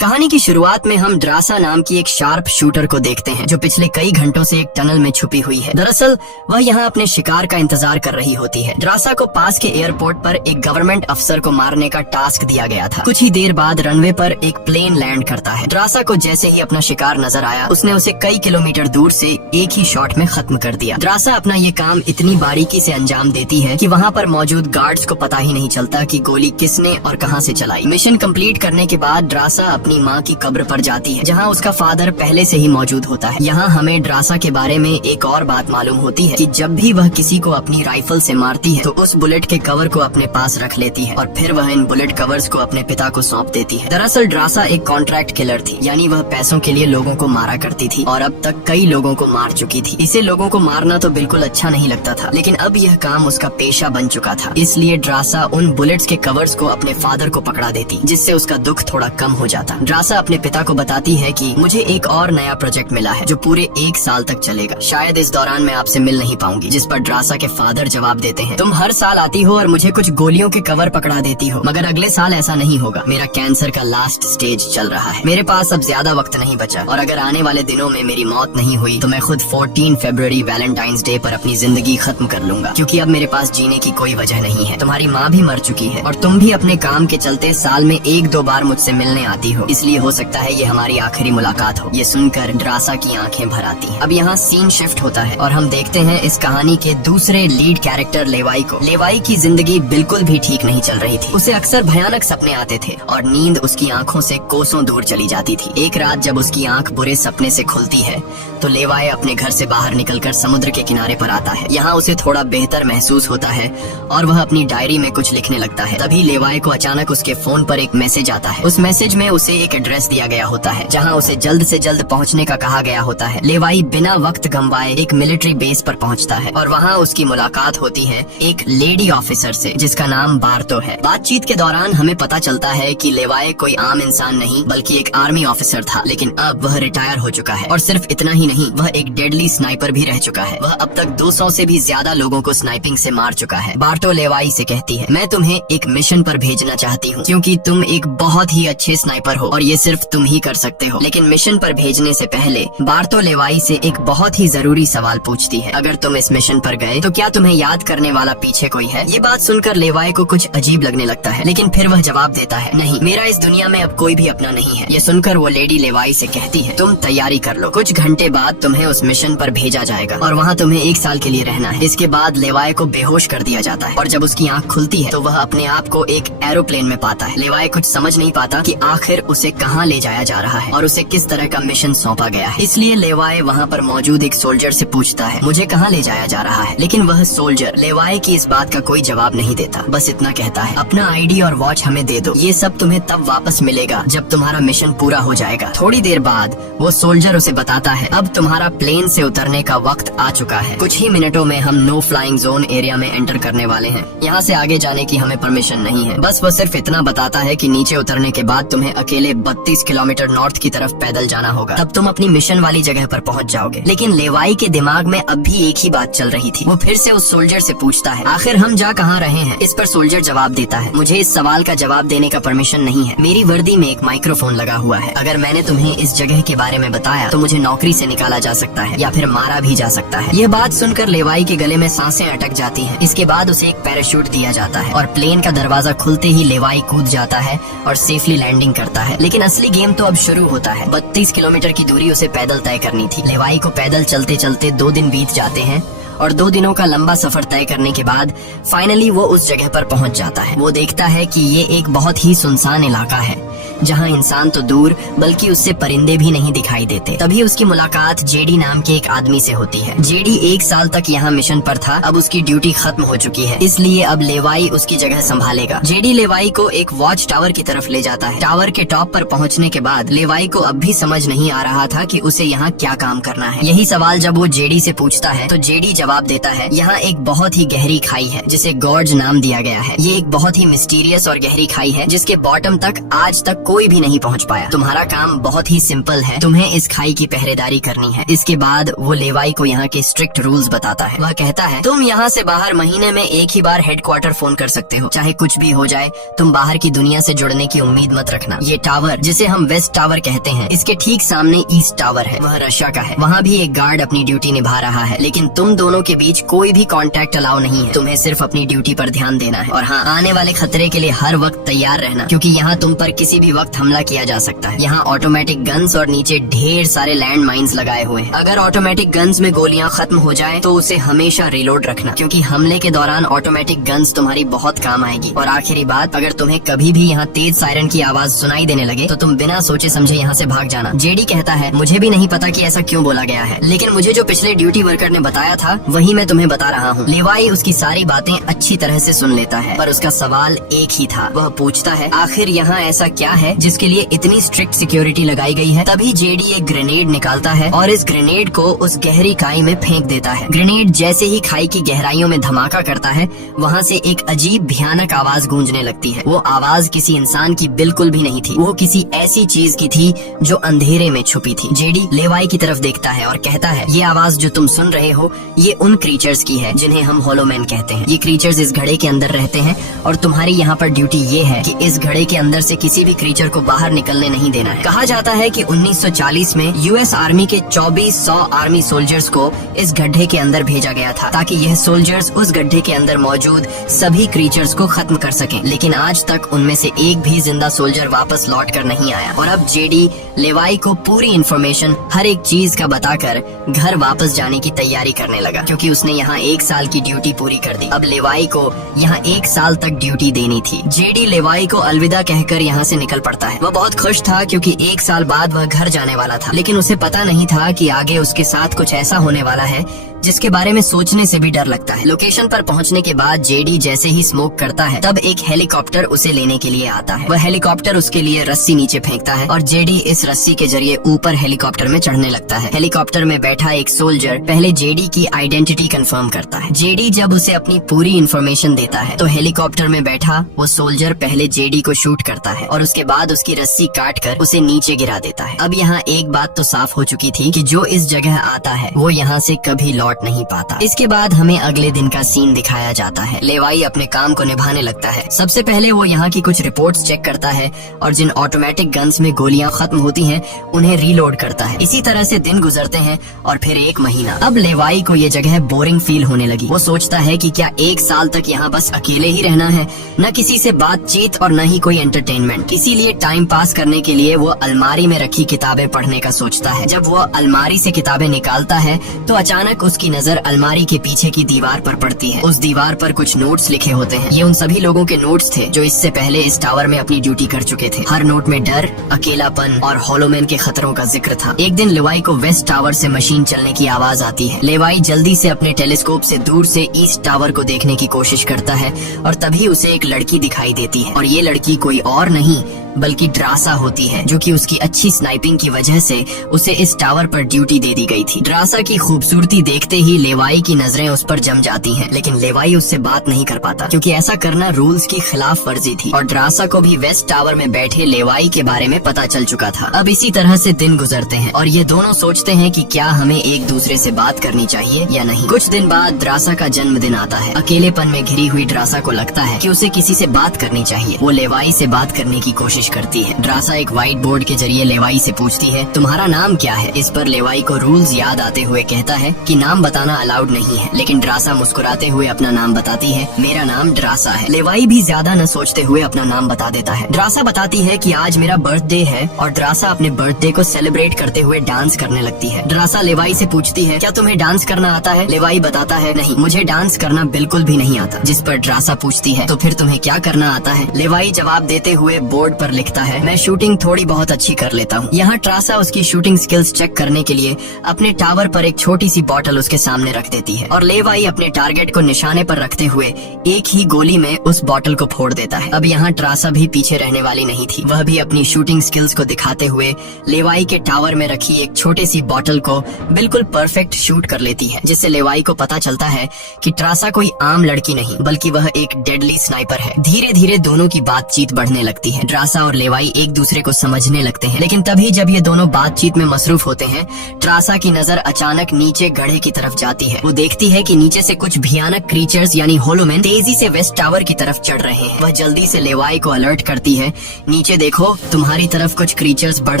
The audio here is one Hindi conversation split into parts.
कहानी की शुरुआत में हम ड्रासा नाम की एक शार्प शूटर को देखते हैं जो पिछले कई घंटों से एक टनल में छुपी हुई है। दरअसल वह यहाँ अपने शिकार का इंतजार कर रही होती है। ड्रासा को पास के एयरपोर्ट पर एक गवर्नमेंट अफसर को मारने का टास्क दिया गया था। कुछ ही देर बाद रनवे पर एक प्लेन लैंड करता है। ड्रासा को जैसे ही अपना शिकार नजर आया उसने उसे कई किलोमीटर दूर से एक ही शॉट में खत्म कर दिया। ड्रासा अपना ये काम इतनी बारीकी से अंजाम देती है कि वहाँ पर मौजूद गार्ड्स को पता ही नहीं चलता कि गोली किसने और कहाँ से चलाई। मिशन कंप्लीट करने के बाद ड्रासा अपनी माँ की कब्र पर जाती है जहाँ उसका फादर पहले से ही मौजूद होता है। यहाँ हमें ड्रासा के बारे में एक और बात मालूम होती है कि जब भी वह किसी को अपनी राइफल से मारती है तो उस बुलेट के कवर को अपने पास रख लेती है और फिर वह इन बुलेट कवर्स को अपने पिता को सौंप देती है। दरअसल ड्रासा एक कॉन्ट्रैक्ट किलर थी, यानी वह पैसों के लिए लोगों को मारा करती थी और अब तक कई लोगों को मार चुकी थी। इसे लोगों को मारना तो बिल्कुल अच्छा नहीं लगता था, लेकिन अब यह काम उसका पेशा बन चुका था। इसलिए ड्रासा उन बुलेट्स के कवर्स को अपने फादर को पकड़ा देती, जिससे उसका दुख थोड़ा कम हो जाता। ड्रासा अपने पिता को बताती है कि मुझे एक और नया प्रोजेक्ट मिला है जो पूरे 1 साल तक चलेगा। शायद इस दौरान मैं आपसे मिल नहीं पाऊंगी। जिस पर ड्रासा के फादर जवाब देते हैं, तुम हर साल आती हो और मुझे कुछ गोलियों के कवर पकड़ा देती हो, मगर अगले साल ऐसा नहीं होगा। मेरा कैंसर का लास्ट स्टेज चल रहा है, मेरे पास अब ज्यादा वक्त नहीं बचा और अगर आने वाले दिनों में मेरी मौत नहीं हुई तो मैं खुद 14 फरवरी वैलेंटाइंस डे पर अपनी जिंदगी खत्म कर लूंगा, क्योंकि अब मेरे पास जीने की कोई वजह नहीं है। तुम्हारी माँ भी मर चुकी है और तुम भी अपने काम के चलते साल में 1-2 बार मुझसे मिलने आती हो, इसलिए हो सकता है ये हमारी आखिरी मुलाकात हो। ये सुनकर ड्रासा की आंखें भर आती हैं। अब यहाँ सीन शिफ्ट होता है और हम देखते हैं इस कहानी के दूसरे लीड कैरेक्टर लेवाई को। लेवाई की जिंदगी बिल्कुल भी ठीक नहीं चल रही थी। उसे अक्सर भयानक सपने आते थे और नींद उसकी आंखों से कोसों दूर चली जाती थी। एक रात जब उसकी आंख बुरे सपने से खुलती है तो लेवाई अपने घर से बाहर निकलकर समुद्र के किनारे पर आता है। यहाँ उसे थोड़ा बेहतर महसूस होता है और वह अपनी डायरी में कुछ लिखने लगता है। तभी लेवाई को अचानक उसके फोन पर एक मैसेज आता है। उस मैसेज में उसे एक एड्रेस दिया गया होता है जहाँ उसे जल्द से जल्द पहुँचने का कहा गया होता है। लेवाई बिना वक्त गंवाए एक मिलिट्री बेस पर पहुँचता है और वहाँ उसकी मुलाकात होती है एक लेडी ऑफिसर से जिसका नाम बार्तो है। बातचीत के दौरान हमें पता चलता है कि लेवाई कोई आम इंसान नहीं बल्कि एक आर्मी ऑफिसर था, लेकिन अब वह रिटायर हो चुका है और सिर्फ इतना ही नहीं, वह एक डेडली स्नाइपर भी रह चुका है। वह अब तक 200 से भी ज्यादा लोगों को स्नाइपिंग से मार चुका है। बार्तो लेवाई से कहती है, मैं तुम्हें एक मिशन पर भेजना चाहती हूँ क्योंकि तुम एक बहुत ही अच्छे स्नाइपर हो और ये सिर्फ तुम ही कर सकते हो। लेकिन मिशन पर भेजने से पहले बार्तो लेवाई से एक बहुत ही जरूरी सवाल पूछती है, अगर तुम इस मिशन पर गए तो क्या तुम्हें याद करने वाला पीछे कोई है? ये बात सुनकर लेवाई को कुछ अजीब लगने लगता है, लेकिन फिर वह जवाब देता है, नहीं, मेरा इस दुनिया में अब कोई भी अपना नहीं है। ये सुनकर वो लेडी लेवाई से कहती है, तुम तैयारी कर लो, कुछ घंटे बाद तुम्हें उस मिशन पर भेजा जाएगा और वहाँ तुम्हें 1 साल के लिए रहना है। इसके बाद लेवाई को बेहोश कर दिया जाता है और जब उसकी आँख खुलती है तो वह अपने आप को एक एरोप्लेन में पाता है। लेवाई कुछ समझ नहीं पाता कि आखिर उसे कहाँ ले जाया जा रहा है और उसे किस तरह का मिशन सौंपा गया है। इसलिए लेवाई वहाँ पर मौजूद एक सोल्जर से पूछता है, मुझे कहाँ ले जाया जा रहा है? लेकिन वह सोल्जर लेवाई की इस बात का कोई जवाब नहीं देता, बस इतना कहता है, अपना आईडी और वॉच हमें दे दो, ये सब तुम्हें तब वापस मिलेगा जब तुम्हारा मिशन पूरा हो जाएगा। थोड़ी देर बाद वो सोल्जर उसे बताता है, अब तुम्हारा प्लेन से उतरने का वक्त आ चुका है। कुछ ही मिनटों में हम नो फ्लाइंग जोन एरिया में एंटर करने वाले हैं। यहाँ से आगे जाने की हमें परमिशन नहीं है। बस वो सिर्फ इतना बताता है कि नीचे उतरने के बाद तुम्हें अकेले 32 किलोमीटर नॉर्थ की तरफ पैदल जाना होगा, तब तुम अपनी मिशन वाली जगह पर पहुँच जाओगे। लेकिन लेवाई के दिमाग में अब भी एक ही बात चल रही थी। वो फिर से उस सोल्जर से पूछता है, आखिर हम जा कहाँ रहे हैं? इस पर सोल्जर जवाब देता है, मुझे इस सवाल का जवाब देने का परमिशन नहीं है। मेरी वर्दी में एक माइक्रोफोन लगा हुआ है। अगर मैंने तुम्हें इस जगह के बारे में बताया तो मुझे नौकरी से निकाला जा सकता है या फिर मारा भी जा सकता है। यह बात सुनकर लेवाई के गले में सांसें अटक जाती हैं। इसके बाद उसे एक पैराशूट दिया जाता है और प्लेन का दरवाजा खुलते ही लेवाई कूद जाता है और सेफली लैंडिंग करता है। लेकिन असली गेम तो अब शुरू होता है। 32 किलोमीटर की दूरी उसे पैदल तय करनी थी। लेवाई को पैदल चलते चलते 2 दिन बीत जाते हैं और 2 दिनों का लंबा सफर तय करने के बाद फाइनली वो उस जगह पर पहुंच जाता है। वो देखता है कि ये एक बहुत ही सुनसान इलाका है जहां इंसान तो दूर बल्कि उससे परिंदे भी नहीं दिखाई देते। तभी उसकी मुलाकात जेडी नाम के एक आदमी से होती है। जेडी 1 साल तक यहाँ मिशन पर था, अब उसकी ड्यूटी खत्म हो चुकी है, इसलिए अब लेवाई उसकी जगह संभालेगा। जेडी लेवाई को एक वॉच टावर की तरफ ले जाता है। टावर के टॉप पर पहुँचने के बाद लेवाई को अब भी समझ नहीं आ रहा था कि उसे यहाँ क्या काम करना है। यही सवाल जब वो जेडी से पूछता है तो जेडी जवाब देता है, यहाँ एक बहुत ही गहरी खाई है जिसे गॉर्ज नाम दिया गया है। ये एक बहुत ही मिस्टीरियस और गहरी खाई है जिसके बॉटम तक आज तक कोई भी नहीं पहुंच पाया। तुम्हारा काम बहुत ही सिंपल है, तुम्हें इस खाई की पहरेदारी करनी है। इसके बाद वो लेवाई को यहाँ के स्ट्रिक्ट रूल्स बताता है। वह कहता है तुम यहाँ से बाहर महीने में एक ही बार हेडक्वार्टर फोन कर सकते हो, चाहे कुछ भी हो जाए। तुम बाहर की दुनिया से जुड़ने की उम्मीद मत रखना। ये टावर, जिसे हम वेस्ट टावर कहते हैं, इसके ठीक सामने ईस्ट टावर है, वह रशिया का है। वहाँ भी एक गार्ड अपनी ड्यूटी निभा रहा है, लेकिन तुम दोनों के बीच कोई भी कांटेक्ट अलाउ नहीं है। तुम्हें सिर्फ अपनी ड्यूटी पर ध्यान देना है। और हाँ, आने वाले खतरे के लिए हर वक्त तैयार रहना, क्योंकि यहाँ तुम पर किसी भी वक्त हमला किया जा सकता है। यहाँ ऑटोमेटिक गन्स और नीचे ढेर सारे लैंड माइन्स लगाए हुए हैं। अगर ऑटोमेटिक गन्स में गोलियां खत्म हो जाए तो उसे हमेशा रिलोड रखना, क्योंकि हमले के दौरान ऑटोमेटिक गन्स तुम्हारी बहुत काम आएगी। और आखिरी बात, अगर तुम्हें कभी भी यहाँ तेज सायरन की आवाज सुनाई देने लगे तो तुम बिना सोचे समझे यहाँ से भाग जाना। जेडी कहता है मुझे भी नहीं पता कि ऐसा क्यों बोला गया है, लेकिन मुझे जो पिछले ड्यूटी वर्कर ने बताया था वही मैं तुम्हें बता रहा हूँ। लेवाई उसकी सारी बातें अच्छी तरह से सुन लेता है, पर उसका सवाल एक ही था। वह पूछता है आखिर यहाँ ऐसा क्या है जिसके लिए इतनी स्ट्रिक्ट सिक्योरिटी लगाई गई है। तभी जेडी एक ग्रेनेड निकालता है और इस ग्रेनेड को उस गहरी खाई में फेंक देता है। ग्रेनेड जैसे ही खाई की गहराइयों में धमाका करता है, वहाँ से एक अजीब भयानक आवाज गूंजने लगती है। वो आवाज किसी इंसान की बिल्कुल भी नहीं थी, वो किसी ऐसी चीज की थी जो अंधेरे में छुपी थी। जेडी लेवाई की तरफ देखता है और कहता है ये आवाज जो तुम सुन रहे हो ये उन क्रीचर्स की है जिन्हें हम होलोमैन कहते हैं। ये क्रीचर्स इस घड़े के अंदर रहते हैं और तुम्हारी यहाँ पर ड्यूटी ये है कि इस घड़े के अंदर से किसी भी क्रीचर को बाहर निकलने नहीं देना है। कहा जाता है कि 1940 में यूएस आर्मी के 2400 आर्मी सोल्जर्स को इस गड्ढे के अंदर भेजा गया था, ताकि यह सोल्जर्स उस गड्ढे के अंदर मौजूद सभी क्रीचर्स को खत्म कर सकें। लेकिन आज तक उनमें से एक भी जिंदा सोल्जर वापस लौट कर नहीं आया। और अब जेडी लेवाई को पूरी इन्फॉर्मेशन हर एक चीज का बताकर घर वापस जाने की तैयारी करने लगा, क्योंकि उसने यहाँ 1 साल की ड्यूटी पूरी कर दी। अब लेवाई को यहाँ 1 साल तक ड्यूटी देनी थी। जेडी लेवाई को अलविदा कहकर यहाँ से निकल पड़ता है। वह बहुत खुश था क्योंकि 1 साल बाद वह घर जाने वाला था, लेकिन उसे पता नहीं था कि आगे उसके साथ कुछ ऐसा होने वाला है जिसके बारे में सोचने से भी डर लगता है। लोकेशन पर पहुंचने के बाद जेडी जैसे ही स्मोक करता है, तब एक हेलीकॉप्टर उसे लेने के लिए आता है। वह हेलीकॉप्टर उसके लिए रस्सी नीचे फेंकता है और जेडी इस रस्सी के जरिए ऊपर हेलीकॉप्टर में चढ़ने लगता है। हेलीकॉप्टर में बैठा एक सोल्जर पहले जेडी की आइडेंटिटी कंफर्म करता है। जेडी जब उसे अपनी पूरी इन्फॉर्मेशन देता है तो हेलीकॉप्टर में बैठा वो सोल्जर पहले जेडी को शूट करता है और उसके बाद उसकी रस्सी काट कर उसे नीचे गिरा देता है। अब यहाँ एक बात तो साफ हो चुकी थी कि जो इस जगह आता है वो यहाँ से कभी लौट नहीं पाता। इसके बाद हमें अगले दिन का सीन दिखाया जाता है। लेवाई अपने काम को निभाने लगता है। सबसे पहले वो यहाँ की कुछ रिपोर्ट्स चेक करता है और जिन ऑटोमेटिक गन्स में गोलियां खत्म होती हैं उन्हें रीलोड करता है। इसी तरह से दिन गुजरते हैं और फिर 1 महीना। अब लेवाई को ये जगह बोरिंग फील होने लगी। वो सोचता है कि क्या 1 साल तक यहाँ बस अकेले ही रहना है, न किसी से बातचीत और न ही कोई एंटरटेनमेंट। इसीलिए टाइम पास करने के लिए वो अलमारी में रखी किताबें पढ़ने का सोचता है। जब वो अलमारी से किताबें निकालता है तो अचानक उसकी नजर अलमारी के पीछे की दीवार पर पड़ती है। उस दीवार पर कुछ नोट्स लिखे होते हैं। ये उन सभी लोगों के नोट्स थे जो इससे पहले इस टावर में अपनी ड्यूटी कर चुके थे। हर नोट में डर, अकेलापन और होलोमैन के खतरों का जिक्र था। एक दिन लेवाई को वेस्ट टावर से मशीन चलने की आवाज आती है। लेवाई जल्दी से अपने टेलीस्कोप से दूर से ईस्ट टावर को देखने की कोशिश करता है और तभी उसे एक लड़की दिखाई देती है। और ये लड़की कोई और नहीं बल्कि ड्रासा होती है, जो कि उसकी अच्छी स्नाइपिंग की वजह से उसे इस टावर पर ड्यूटी दे दी गई थी। ड्रासा की खूबसूरती देखते ही लेवाई की नजरें उस पर जम जाती हैं, लेकिन लेवाई उससे बात नहीं कर पाता क्योंकि ऐसा करना रूल्स की खिलाफ वर्जी थी और ड्रासा को भी वेस्ट टावर में बैठे लेवाई के बारे में पता चल चुका था। अब इसी तरह से दिन गुजरते हैं और ये दोनों सोचते हैं कि क्या हमें एक दूसरे से बात करनी चाहिए या नहीं। कुछ दिन बाद ड्रासा का जन्मदिन आता है। अकेलेपन में घिरी हुई ड्रासा को लगता है कि उसे किसी से बात करनी चाहिए। वो लेवाई से बात करने की कोशिश करती है। ड्रासा एक व्हाइट बोर्ड के जरिए लेवाई से पूछती है तुम्हारा नाम क्या है। इस पर लेवाई को रूल्स याद आते हुए कहता है कि नाम बताना अलाउड नहीं है, लेकिन ड्रासा मुस्कुराते हुए अपना नाम बताती है, मेरा नाम ड्रासा है। लेवाई भी ज्यादा न सोचते हुए अपना नाम बता देता है। ड्रासा बताती है कि आज मेरा बर्थडे है और ड्रासा अपने बर्थडे को सेलिब्रेट करते हुए डांस करने लगती है। ड्रासा लेवाई से पूछती है क्या तुम्हें डांस करना आता है। लेवाई बताता है नहीं, मुझे डांस करना बिल्कुल भी नहीं आता। जिस पर ड्रासा पूछती है तो फिर तुम्हें क्या करना आता है। लेवाई जवाब देते हुए बोर्ड पर लिखता है मैं शूटिंग थोड़ी बहुत अच्छी कर लेता हूँ। यहाँ ट्रासा उसकी शूटिंग स्किल्स चेक करने के लिए अपने टावर पर एक छोटी सी बॉटल उसके सामने रख देती है और लेवाई अपने टारगेट को निशाने पर रखते हुए एक ही गोली में उस बॉटल को फोड़ देता है। अब यहाँ ट्रासा भी पीछे रहने वाली नहीं थी। वह भी अपनी शूटिंग स्किल्स को दिखाते हुए लेवाई के टावर में रखी एक छोटी सी बॉटल को बिल्कुल परफेक्ट शूट कर लेती है, जिससे लेवाई को पता चलता है कि ट्रासा कोई आम लड़की नहीं बल्कि वह एक डेडली स्नाइपर है। धीरे धीरे दोनों की बातचीत बढ़ने लगती है। ट्रासा ड्रासा और लेवाई एक दूसरे को समझने लगते हैं। लेकिन तभी जब ये दोनों बातचीत में मसरूफ होते हैं, ड्रासा की नजर अचानक नीचे गड्ढे की तरफ जाती है। वो देखती है कि नीचे से कुछ भयानक क्रीचर्स यानी होलोमैन तेजी से वेस्ट टावर की तरफ चढ़ रहे हैं। वह जल्दी से लेवाई को अलर्ट करती है, नीचे देखो, तुम्हारी तरफ कुछ क्रीचर्स बढ़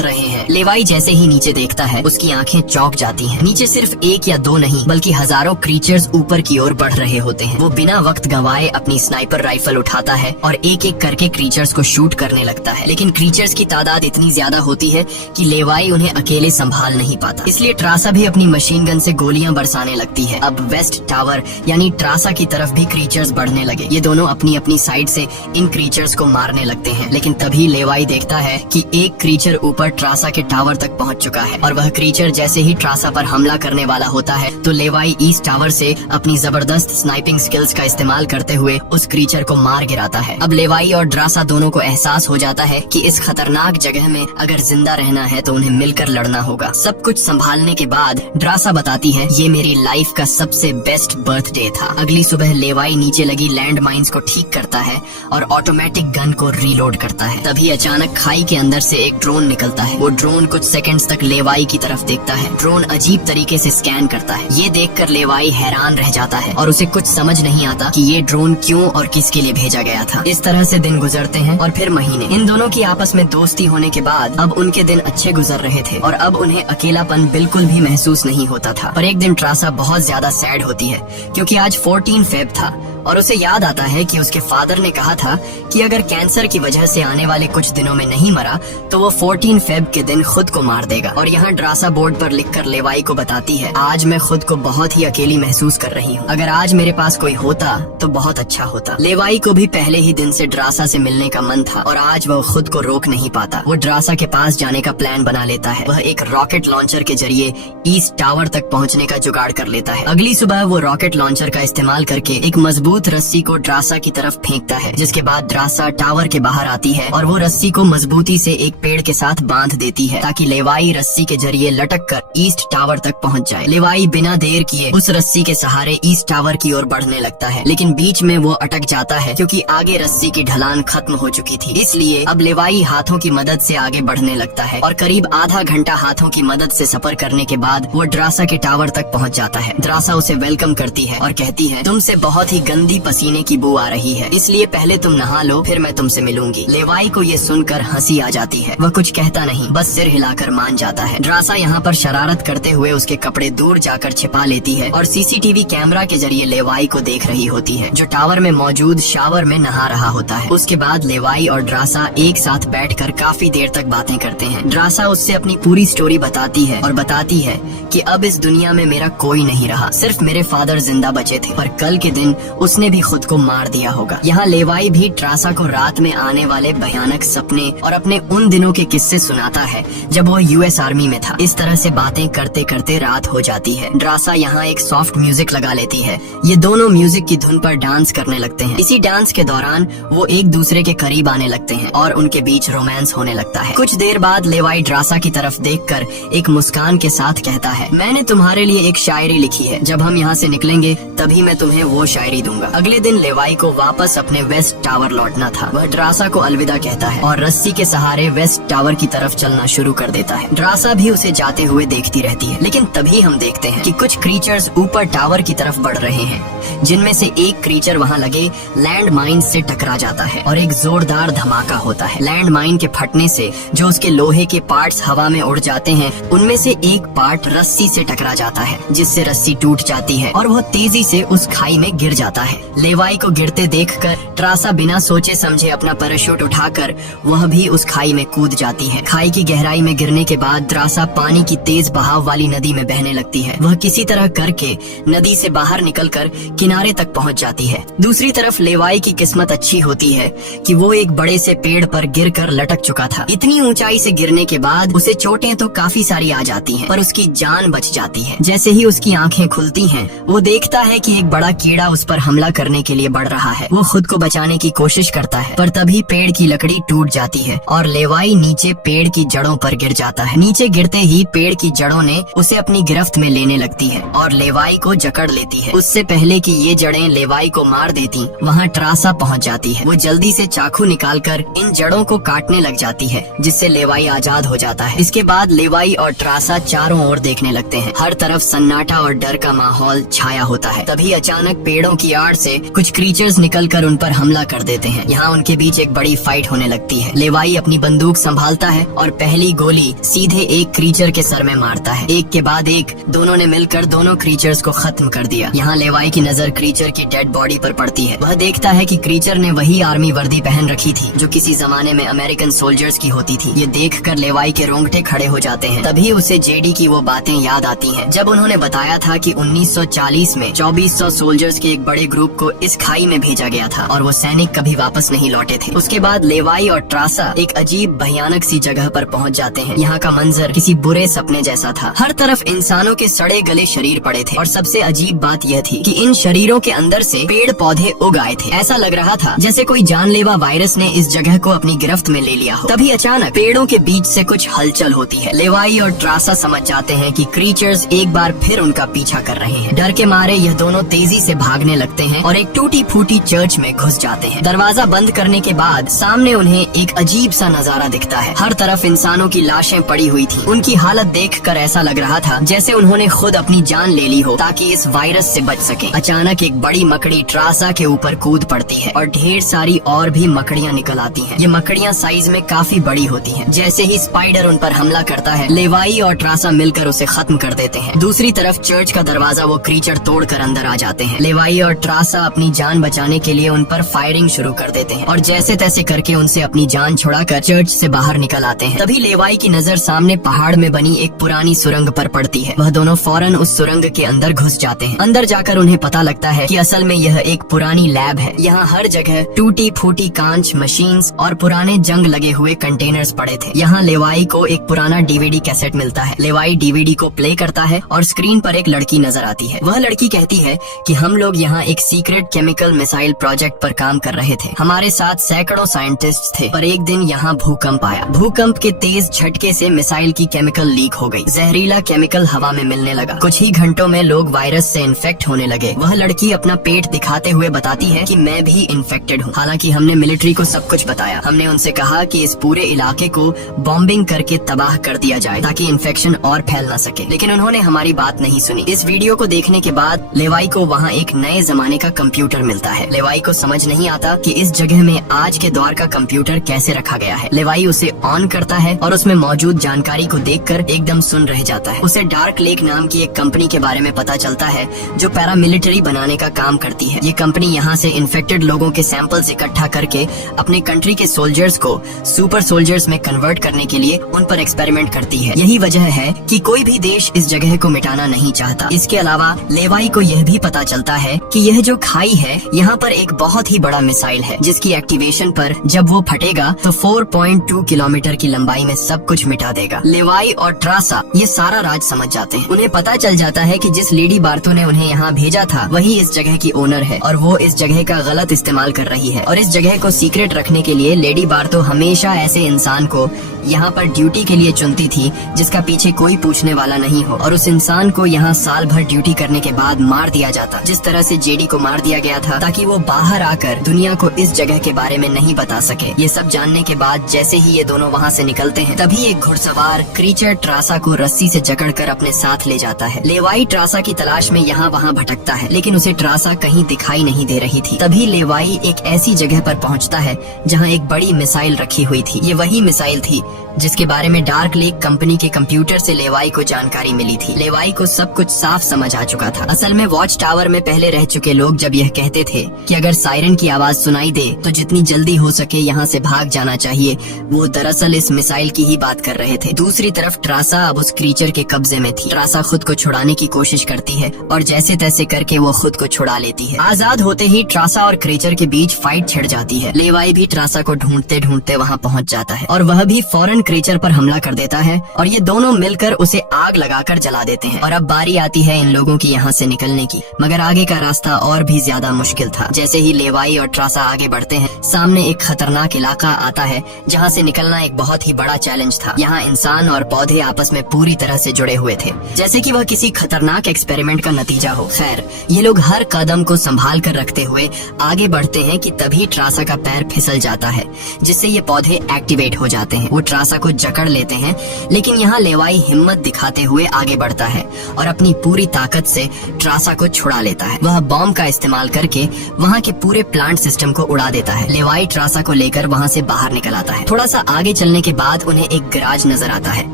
रहे हैं। लेवाई जैसे ही नीचे देखता है, उसकी आंखें चौंक जाती हैं। नीचे सिर्फ एक या दो नहीं बल्कि हजारों क्रीचर्स ऊपर की ओर बढ़ रहे होते हैं। वो बिना वक्त गंवाए अपनी स्नाइपर राइफल उठाता है और एक एक करके क्रीचर्स को शूट करने लगता है। लेकिन क्रीचर्स की तादाद इतनी ज्यादा होती है कि लेवाई उन्हें अकेले संभाल नहीं पाता। इसलिए ट्रासा भी अपनी मशीन गन से गोलियां बरसाने लगती है। अब वेस्ट टावर यानी ट्रासा की तरफ भी क्रीचर्स बढ़ने लगे। ये दोनों अपनी अपनी साइड से इन क्रीचर्स को मारने लगते हैं। लेकिन तभी लेवाई देखता है कि एक क्रीचर ऊपर ट्रासा के टावर तक पहुंच चुका है और वह क्रीचर जैसे ही ट्रासा पर हमला करने वाला होता है तो लेवाई ईस्ट टावर से अपनी जबरदस्त स्नाइपिंग स्किल्स का इस्तेमाल करते हुए उस क्रीचर को मार गिराता है। अब लेवाई और ड्रासा दोनों को एहसास हो जाता है कि इस खतरनाक जगह में अगर जिंदा रहना है तो उन्हें मिलकर लड़ना होगा। सब कुछ संभालने के बाद ड्रासा बताती है, ये मेरी लाइफ का सबसे बेस्ट बर्थडे था। अगली सुबह लेवाई नीचे लगी लैंड माइन्स को ठीक करता है और ऑटोमेटिक गन को रीलोड करता है। तभी अचानक खाई के अंदर से एक ड्रोन निकलता है। वो ड्रोन कुछ सेकंड्स तक लेवाई की तरफ देखता है। ड्रोन अजीब तरीके से स्कैन करता है। ये देखकर लेवाई हैरान रह जाता है और उसे कुछ समझ नहीं आता कि ये ड्रोन क्यों और किसके लिए भेजा गया था। इस तरह से दिन गुजरते हैं और फिर महीने। इन दोनों की आपस में दोस्ती होने के बाद अब उनके दिन अच्छे गुजर रहे थे और अब उन्हें अकेलापन बिल्कुल भी महसूस नहीं होता था। पर एक दिन ट्रासा बहुत ज्यादा सैड होती है क्योंकि आज 14 फेब था और उसे याद आता है कि उसके फादर ने कहा था कि अगर कैंसर की वजह से आने वाले कुछ दिनों में नहीं मरा तो वो 14 फेब के दिन खुद को मार देगा। और यहाँ ड्रासा बोर्ड पर लिखकर लेवाई को बताती है, आज मैं खुद को बहुत ही अकेली महसूस कर रही हूँ। अगर आज मेरे पास कोई होता तो बहुत अच्छा होता। लेवाई को भी पहले ही दिन से ड्रासा से मिलने का मन था और आज वह खुद को रोक नहीं पाता। वो ड्रासा के पास जाने का प्लान बना लेता है। वह एक रॉकेट लॉन्चर के जरिए ईस्ट टावर तक पहुँचने का जुगाड़ कर लेता है। अगली सुबह वो रॉकेट लॉन्चर का इस्तेमाल करके एक मजबूत रस्सी को ड्रासा की तरफ फेंकता है, जिसके बाद ड्रासा टावर के बाहर आती है और वो रस्सी को मजबूती से एक पेड़ के साथ बांध देती है ताकि लेवाई रस्सी के जरिए लटक कर ईस्ट टावर तक पहुंच जाए। लेवाई बिना देर किए उस रस्सी के सहारे ईस्ट टावर की ओर बढ़ने लगता है, लेकिन बीच में वो अटक जाता है क्योंकि आगे रस्सी की ढलान खत्म हो चुकी थी। इसलिए अब लेवाई हाथों की मदद से आगे बढ़ने लगता है और करीब आधा घंटा हाथों की मदद से सफर करने के बाद वो ड्रासा के टावर तक पहुंच जाता है। ड्रासा उसे वेलकम करती है और कहती है, तुमसे बहुत ही गंदी पसीने की बू आ रही है, इसलिए पहले तुम नहा लो, फिर मैं तुमसे मिलूंगी। लेवाई को ये सुनकर हंसी आ जाती है। वह कुछ कहता नहीं, बस सिर हिलाकर मान जाता है। ड्रासा यहाँ पर शरारत करते हुए उसके कपड़े दूर जाकर छिपा लेती है और सीसीटीवी कैमरा के जरिए लेवाई को देख रही होती है, जो टावर में मौजूद शावर में नहा रहा होता है। उसके बाद लेवाई और ड्रासा एक साथ बैठकर काफी देर तक बातें करते हैं। ड्रासा उससे अपनी पूरी स्टोरी बताती है और बताती है कि अब इस दुनिया में मेरा कोई नहीं रहा, सिर्फ मेरे फादर जिंदा बचे थे, पर कल के दिन उसने भी खुद को मार दिया होगा। यहाँ लेवाई भी ट्रासा को रात में आने वाले भयानक सपने और अपने उन दिनों के किस्से सुनाता है जब वो यूएस आर्मी में था। इस तरह से बातें करते करते रात हो जाती है। ड्रासा यहाँ एक सॉफ्ट म्यूजिक लगा लेती है। ये दोनों म्यूजिक की धुन पर डांस करने लगते हैं। इसी डांस के दौरान वो एक दूसरे के करीब आने लगते हैं और उनके बीच रोमांस होने लगता है। कुछ देर बाद लेवाई ड्रासा की तरफ देखकर एक मुस्कान के साथ कहता है, मैंने तुम्हारे लिए एक शायरी लिखी है, जब हम यहाँ से निकलेंगे तभी मैं तुम्हें वो शायरी दूंगा। अगले दिन लेवाई को वापस अपने वेस्ट टावर लौटना था। वह ड्रासा को अलविदा कहता है और रस्सी के सहारे वेस्ट टावर की तरफ चलना शुरू कर देता है। ड्रासा भी उसे जाते हुए देखती रहती है, लेकिन तभी हम देखते हैं कि कुछ क्रीचर्स ऊपर टावर की तरफ बढ़ रहे हैं, जिनमें से एक क्रीचर वहाँ लगे लैंड माइन से टकरा जाता है और एक जोरदार धमाका होता है। लैंड माइन के फटने से जो उसके लोहे के पार्ट्स हवा में उड़ जाते हैं, उनमें से एक पार्ट रस्सी से टकरा जाता है, जिससे रस्सी टूट जाती है और वह तेजी से उस खाई में गिर जाता है। लेवाई को गिरते देखकर ट्रासा बिना सोचे समझे अपना पैराशूट उठाकर वह भी उस खाई में कूद जाती है। खाई की गहराई में गिरने के बाद ट्रासा पानी की तेज बहाव वाली नदी में बहने लगती है। वह किसी तरह करके नदी से बाहर निकलकर किनारे तक पहुंच जाती है। दूसरी तरफ लेवाई की किस्मत अच्छी होती है कि वो एक बड़े से पेड़ पर गिरकर लटक चुका था। इतनी ऊंचाई से गिरने के बाद उसे चोटें तो काफी सारी आ जाती हैं, पर उसकी जान बच जाती है। जैसे ही उसकी आंखें खुलती हैं, वो देखता है कि एक बड़ा कीड़ा उस पर हमला हमला करने के लिए बढ़ रहा है। वो खुद को बचाने की कोशिश करता है, पर तभी पेड़ की लकड़ी टूट जाती है और लेवाई नीचे पेड़ की जड़ों पर गिर जाता है। नीचे गिरते ही पेड़ की जड़ों ने उसे अपनी गिरफ्त में लेने लगती है और लेवाई को जकड़ लेती है। उससे पहले कि ये जड़ें लेवाई को मार देती, वहाँ ट्रासा पहुँच जाती है। वो जल्दी से चाकू निकालकर इन जड़ों को काटने लग जाती है, जिससे लेवाई आजाद हो जाता है। इसके बाद लेवाई और ट्रासा चारों ओर देखने लगते हैं। हर तरफ सन्नाटा और डर का माहौल छाया होता है। तभी अचानक पेड़ों की आड़ से कुछ क्रीचर्स निकलकर उन पर हमला कर देते हैं। यहाँ उनके बीच एक बड़ी फाइट होने लगती है। लेवाई अपनी बंदूक संभालता है और पहली गोली सीधे एक क्रीचर के सर में मारता है। एक के बाद एक दोनों ने मिलकर दोनों क्रीचर्स को खत्म कर दिया। यहाँ लेवाई की नजर क्रीचर की डेड बॉडी पर पड़ती है। वह देखता है कि क्रीचर ने वही आर्मी वर्दी पहन रखी थी जो किसी जमाने में अमेरिकन सोल्जर्स की होती थी। ये देखकर लेवाई के रोंगटे खड़े हो जाते हैं। तभी उसे जेडी की वो बातें याद आती हैं, जब उन्होंने बताया था कि 1940 में 2400 सोल्जर्स के एक बड़े ग्रुप को इस खाई में भेजा गया था और वो सैनिक कभी वापस नहीं लौटे थे। उसके बाद लेवाई और ट्रासा एक अजीब भयानक सी जगह पर पहुंच जाते हैं। यहाँ का मंजर किसी बुरे सपने जैसा था। हर तरफ इंसानों के सड़े गले शरीर पड़े थे और सबसे अजीब बात यह थी कि इन शरीरों के अंदर से पेड़ पौधे उग आए थे। ऐसा लग रहा था जैसे कोई जानलेवा वायरस ने इस जगह को अपनी गिरफ्त में ले लिया हो। तभी अचानक पेड़ों के बीच से कुछ हलचल होती है। लेवाई और ट्रासा समझ जाते हैं कि क्रीचर्स एक बार फिर उनका पीछा कर रहे हैं। डर के मारे यह दोनों तेजी से भागने लगते हैं और एक टूटी फूटी चर्च में घुस जाते हैं। दरवाजा बंद करने के बाद सामने उन्हें एक अजीब सा नजारा दिखता है। हर तरफ इंसानों की लाशें पड़ी हुई थी। उनकी हालत देखकर ऐसा लग रहा था जैसे उन्होंने खुद अपनी जान ले ली हो ताकि इस वायरस से बच सके। अचानक एक बड़ी मकड़ी ट्रासा के ऊपर कूद पड़ती है और ढेर सारी और भी मकड़ियाँ निकल आती हैं। ये मकड़ियाँ साइज में काफी बड़ी होती हैं। जैसे ही स्पाइडर उन पर हमला करता है, लेवाई और ट्रासा मिलकर उसे खत्म कर देते हैं। दूसरी तरफ चर्च का दरवाजा वो क्रीचर तोड़कर अंदर आ जाते हैं। लेवाई और ट्रासा अपनी जान बचाने के लिए उन पर फायरिंग शुरू कर देते हैं और जैसे तैसे करके उनसे अपनी जान छुड़ाकर चर्च से बाहर निकल आते हैं। तभी लेवाई की नजर सामने पहाड़ में बनी एक पुरानी सुरंग पर पड़ती है। वह दोनों फौरन उस सुरंग के अंदर घुस जाते हैं। अंदर जाकर उन्हें पता लगता है कि असल में यह एक पुरानी लैब है। यहाँ हर जगह टूटी फूटी कांच, मशीन्स और पुराने जंग लगे हुए कंटेनर्स पड़े थे। यहाँ लेवाई को एक पुराना डीवीडी कैसेट मिलता है। लेवाई डीवीडी को प्ले करता है और स्क्रीन पर एक लड़की नजर आती है। वह लड़की कहती है कि हम लोग यहाँ एक सीक्रेट केमिकल मिसाइल प्रोजेक्ट पर काम कर रहे थे। हमारे साथ सैकड़ों साइंटिस्ट थे, पर एक दिन यहाँ भूकंप आया। भूकंप के तेज झटके से मिसाइल की केमिकल लीक हो गई। जहरीला केमिकल हवा में मिलने लगा। कुछ ही घंटों में लोग वायरस से इन्फेक्ट होने लगे। वह लड़की अपना पेट दिखाते हुए बताती है कि मैं भी इन्फेक्टेड हूँ। हालांकि हमने मिलिट्री को सब कुछ बताया। हमने उनसे कहा कि इस पूरे इलाके को बॉम्बिंग करके तबाह कर दिया जाए ताकि इन्फेक्शन और फैल न सके, लेकिन उन्होंने हमारी बात नहीं सुनी। इस वीडियो को देखने के बाद लेवाई को वहाँ एक नए जमाने का कंप्यूटर मिलता है। लेवाई को समझ नहीं आता कि इस जगह में आज के दौर का कंप्यूटर कैसे रखा गया है। लेवाई उसे ऑन करता है और उसमें मौजूद जानकारी को देखकर एकदम सुन रह जाता है। उसे डार्क लेक नाम की एक कंपनी के बारे में पता चलता है जो पैरामिलिट्री बनाने का काम करती है। ये कंपनी यहाँ से इन्फेक्टेड लोगों के सैंपल्स इकट्ठा करके अपने कंट्री के सोल्जर्स को सुपर सोल्जर्स में कन्वर्ट करने के लिए उन पर एक्सपेरिमेंट करती है। यही वजह है कि कोई भी देश इस जगह को मिटाना नहीं चाहता। इसके अलावा लेवाई को यह भी पता चलता है कि यह जो खाई है यहाँ पर एक बहुत ही बड़ा मिसाइल है जिसकी एक्टिवेशन पर जब वो फटेगा तो 4.2 किलोमीटर की लंबाई में सब कुछ मिटा देगा। लेवाई और ट्रासा ये सारा राज समझ जाते हैं। उन्हें पता चल जाता है कि जिस लेडी बार्तो ने उन्हें यहाँ भेजा था वही इस जगह की ओनर है और वो इस जगह का गलत इस्तेमाल कर रही है। और इस जगह को सीक्रेट रखने के लिए लेडी बार्तो हमेशा ऐसे इंसान को यहाँ पर ड्यूटी के लिए चुनती थी जिसका पीछे कोई पूछने वाला नहीं हो, और उस इंसान को यहाँ साल भर ड्यूटी करने के बाद मार दिया जाता, जिस तरह से जेडी को मार दिया गया था ताकि वो बाहर आकर दुनिया को इस जगह के बारे में नहीं बता सके। ये सब जानने के बाद जैसे ही ये दोनों वहाँ से निकलते हैं तभी एक घुड़सवार क्रीचर ट्रासा को रस्सी से जकड़कर अपने साथ ले जाता है। लेवाई ट्रासा की तलाश में यहाँ वहाँ भटकता है लेकिन उसे ट्रासा कहीं दिखाई नहीं दे रही थी। तभी लेवाई एक ऐसी जगह पर पहुँचता है जहाँ एक बड़ी मिसाइल रखी हुई थी। ये वही मिसाइल थी जिसके बारे में डार्क लेक कंपनी के कंप्यूटर से लेवाई को जानकारी मिली थी। लेवाई को सब कुछ साफ समझ आ चुका था। असल में वॉच टावर में पहले रह चुके लोग जब यह कहते थे कि अगर सायरन की आवाज सुनाई दे तो जितनी जल्दी हो सके यहाँ से भाग जाना चाहिए, वो दरअसल इस मिसाइल की ही बात कर रहे थे। दूसरी तरफ ट्रासा अब उस क्रीचर के कब्जे में थी। ट्रासा खुद को छुड़ाने की कोशिश करती है और जैसे तैसे करके वो खुद को छुड़ा लेती है। आजाद होते ही ट्रासा और क्रीचर के बीच फाइट छिड़ जाती है। लेवाई भी ट्रासा को ढूंढते ढूंढते वहाँ पहुँच जाता है और वह भी फौरन क्रीचर पर हमला कर देता है और ये दोनों मिलकर उसे आग लगाकर जला देते हैं। और अब बारी आती है इन लोगों की यहाँ से निकलने की, मगर आगे का रास्ता और भी ज्यादा मुश्किल था। जैसे ही लेवाई और ट्रासा आगे बढ़ते हैं, सामने एक खतरनाक इलाका आता है जहाँ से निकलना एक बहुत ही बड़ा चैलेंज था। यहाँ इंसान और पौधे आपस में पूरी तरह से जुड़े हुए थे, जैसे कि वह किसी खतरनाक एक्सपेरिमेंट का नतीजा हो। खैर, ये लोग हर कदम को संभाल कर रखते हुए आगे बढ़ते हैं कि तभी ट्रासा का पैर फिसल जाता है, जिससे ये पौधे एक्टिवेट हो जाते हैं। वो ट्रासा को जकड़ लेते हैं, लेकिन यहाँ लेवाई हिम्मत दिखाते हुए आगे बढ़ता है और अपनी पूरी ताकत से ट्रासा को छुड़ा लेता है। वह बॉम्ब का इस्तेमाल करके वहाँ के पूरे प्लांट सिस्टम को उड़ा देता है। लेवाई ट्रासा को लेकर वहाँ से बाहर निकल आता है। थोड़ा सा आगे चलने के बाद उन्हें एक गैराज नजर आता है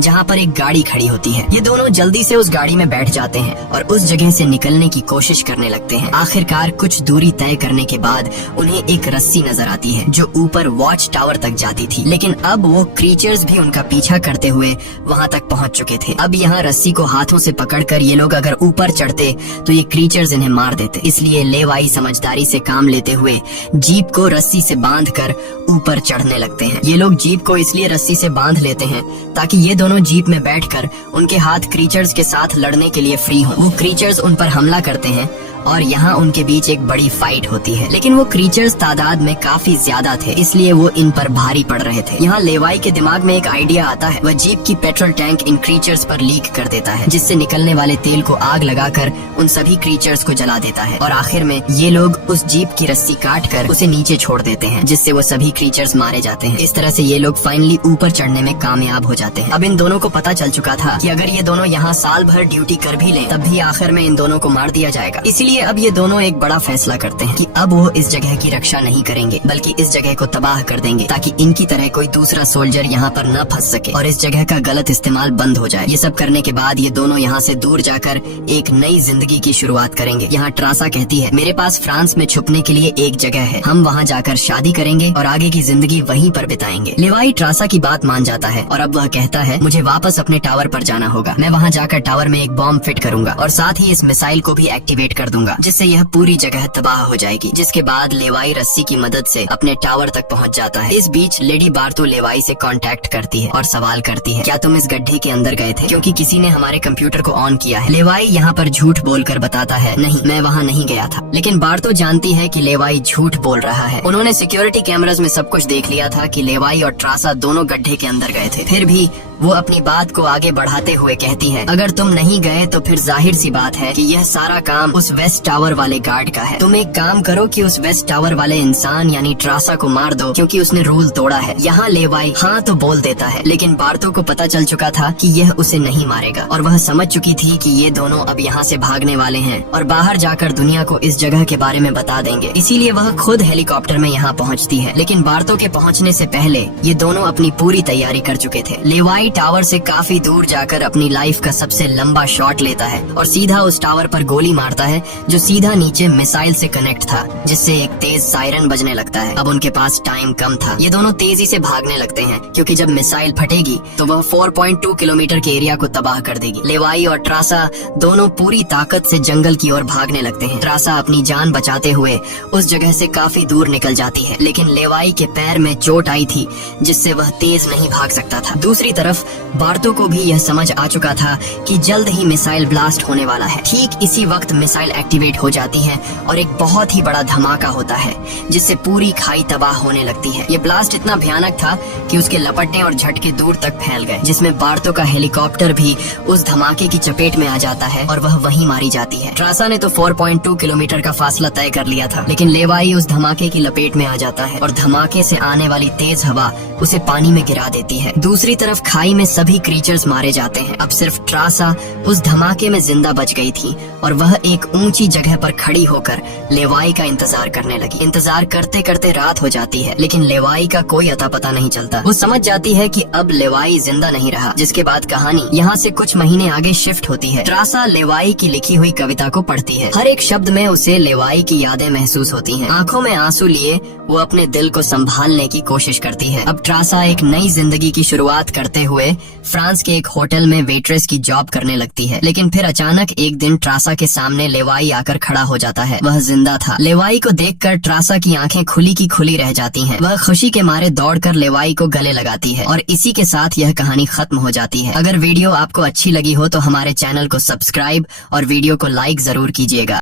जहाँ पर एक गाड़ी खड़ी होती है। ये दोनों जल्दी से उस गाड़ी में बैठ जाते हैं और उस जगह से निकलने की कोशिश करने लगते हैं। आखिरकार कुछ दूरी तय करने के बाद उन्हें एक रस्सी नजर आती है जो ऊपर वॉच टावर तक जाती थी, लेकिन अब वो क्रीचर्स भी उनका पीछा करते हुए वहाँ तक पहुँच चुके थे। अब यहाँ रस्सी को हाथों से पकड़कर ये लोग अगर ऊपर चढ़ते तो ये क्रीचर्स इन्हें मार देते। इसलिए लेवाई समझदारी से काम लेते हुए जीप को रस्सी से बांधकर ऊपर चढ़ने लगते हैं। ये लोग जीप को इसलिए रस्सी से बांध लेते हैं ताकि ये दोनों जीप में बैठकर उनके हाथ क्रीचर्स के साथ लड़ने के लिए फ्री हों। वो क्रीचर्स उन पर हमला करते हैं और यहाँ उनके बीच एक बड़ी फाइट होती है, लेकिन वो क्रीचर्स तादाद में काफी ज्यादा थे, इसलिए वो इन पर भारी पड़ रहे थे। यहाँ लेवाई के दिमाग में एक आइडिया आता है। वह जीप की पेट्रोल टैंक इन क्रीचर्स पर लीक कर देता है, जिससे निकलने वाले तेल को आग लगाकर उन सभी क्रीचर्स को जला देता है और आखिर में ये लोग उस जीप की रस्सी काट कर उसे नीचे छोड़ देते हैं, जिससे वो सभी क्रीचर्स मारे जाते हैं। इस तरह से ये लोग फाइनली ऊपर चढ़ने में कामयाब हो जाते हैं। अब इन दोनों को पता चल चुका था कि अगर ये दोनों यहाँ साल भर ड्यूटी कर भी लें, तब भी आखिर में इन दोनों को मार दिया जाएगा। इसलिए अब ये दोनों एक बड़ा फैसला करते हैं कि अब वो इस जगह की रक्षा नहीं करेंगे, बल्कि इस जगह को तबाह कर देंगे ताकि इनकी तरह कोई दूसरा सोल्जर यहाँ पर न फंस सके और इस जगह का गलत इस्तेमाल बंद हो जाए। ये सब करने के बाद ये दोनों यहाँ से दूर जाकर एक नई जिंदगी की शुरुआत करेंगे। यहाँ ट्रासा कहती है, मेरे पास फ्रांस में छुपने के लिए एक जगह है, हम वहाँ जाकर शादी करेंगे और आगे की जिंदगी वहीं पर बिताएंगे। लेवाई ट्रासा की बात मान जाता है और अब वह कहता है, मुझे वापस अपने टावर पर जाना होगा। मैं वहाँ जाकर टावर में एक बॉम्ब फिट करूंगा और साथ ही इस मिसाइल को भी एक्टिवेट कर दूंगा, जिससे यह पूरी जगह तबाह हो जाएगी। जिसके बाद लेवाई रस्सी की मदद से अपने टावर तक पहुंच जाता है। इस बीच लेडी बार्तो लेवाई से कांटेक्ट करती है और सवाल करती है, क्या तुम इस गड्ढे के अंदर गए थे, क्योंकि किसी ने हमारे कंप्यूटर को ऑन किया है। लेवाई यहाँ पर झूठ बोलकर बताता है, नहीं, मैं वहाँ नहीं गया था। लेकिन बार्तो जानती है कि लेवाई झूठ बोल रहा है। उन्होंने सिक्योरिटी कैमरास में सब कुछ देख लिया था कि लेवाई और ट्रासा दोनों गड्ढे के अंदर गए थे। फिर भी वो अपनी बात को आगे बढ़ाते हुए कहती है, अगर तुम नहीं गए तो फिर जाहिर सी बात है कि यह सारा काम उस वेस्ट टावर वाले गार्ड का है। तुम एक काम करो कि उस वेस्ट टावर वाले इंसान यानी ट्रासा को मार दो, क्योंकि उसने रूल तोड़ा है। यहाँ लेवाई हाँ तो बोल देता है, लेकिन बार्तो को पता चल चुका था कि यह उसे नहीं मारेगा और वह समझ चुकी थी कि ये दोनों अब यहाँ से भागने वाले हैं और बाहर जाकर दुनिया को इस जगह के बारे में बता देंगे। इसीलिए वह खुद हेलीकॉप्टर में यहाँ पहुँचती है। लेकिन बार्तो के पहुँचने से पहले ये दोनों अपनी पूरी तैयारी कर चुके थे। लेवाई टावर से काफी दूर जाकर अपनी लाइफ का सबसे लंबा शॉट लेता है और सीधा उस टावर पर गोली मारता है जो सीधा नीचे मिसाइल से कनेक्ट था, जिससे एक तेज सायरन बजने लगता है। अब उनके पास टाइम कम था। ये दोनों तेजी से भागने लगते हैं क्योंकि जब मिसाइल फटेगी तो वह 4.2 किलोमीटर के एरिया को तबाह कर देगी। लेवाई और ट्रासा दोनों पूरी ताकत से जंगल की ओर भागने लगते हैं। ट्रासा अपनी जान बचाते हुए उस जगह से काफी दूर निकल जाती है, लेकिन लेवाई के पैर में चोट आई थी जिससे वह तेज नहीं भाग सकता था। दूसरी तरफ बार्तो को भी यह समझ आ चुका था कि जल्द ही मिसाइल ब्लास्ट होने वाला है। ठीक इसी वक्त मिसाइल एक्टिवेट हो जाती है और एक बहुत ही बड़ा धमाका होता है जिससे पूरी खाई तबाह होने लगती है। ये ब्लास्ट इतना भयानक था कि उसके लपटने और झटके दूर तक फैल गए, जिसमें बार्तो का हेलीकॉप्टर भी उस धमाके की चपेट में आ जाता है और वह वहीं मारी जाती है। ट्रासा ने तो 4.2 किलोमीटर का फासला तय कर लिया था, लेकिन लेवाई उस धमाके की लपेट में आ जाता है और धमाके से आने वाली तेज हवा उसे पानी में गिरा देती है। दूसरी तरफ खाई में सभी क्रीचर्स मारे जाते हैं। अब सिर्फ ट्रासा उस धमाके में जिंदा बच गई थी और वह एक ऊंची जगह पर खड़ी होकर लेवाई का इंतजार करने लगी। इंतजार करते करते रात हो जाती है, लेकिन लेवाई का कोई अता पता नहीं चलता। वो समझ जाती है कि अब लेवाई जिंदा नहीं रहा, जिसके बाद कहानी यहाँ से कुछ महीने आगे शिफ्ट होती है। ट्रासा लेवाई की लिखी हुई कविता को पढ़ती है। हर एक शब्द में उसे लेवाई की यादें महसूस होती हैं। आंखों में आंसू लिए वो अपने दिल को संभालने की कोशिश करती है। अब ट्रासा एक नई जिंदगी की शुरुआत करते हुए फ्रांस के एक होटल में वेट्रेस की जॉब करने लगती है। लेकिन फिर अचानक एक दिन ट्रासा के सामने लेवाई आकर खड़ा हो जाता है। वह जिंदा था। लेवाई को देखकर ट्रासा की आंखें खुली की खुली रह जाती हैं। वह खुशी के मारे दौड़कर लेवाई को गले लगाती है और इसी के साथ यह कहानी खत्म हो जाती है। अगर वीडियो आपको अच्छी लगी हो तो हमारे चैनल को सब्सक्राइब और वीडियो को लाइक जरूर कीजिएगा।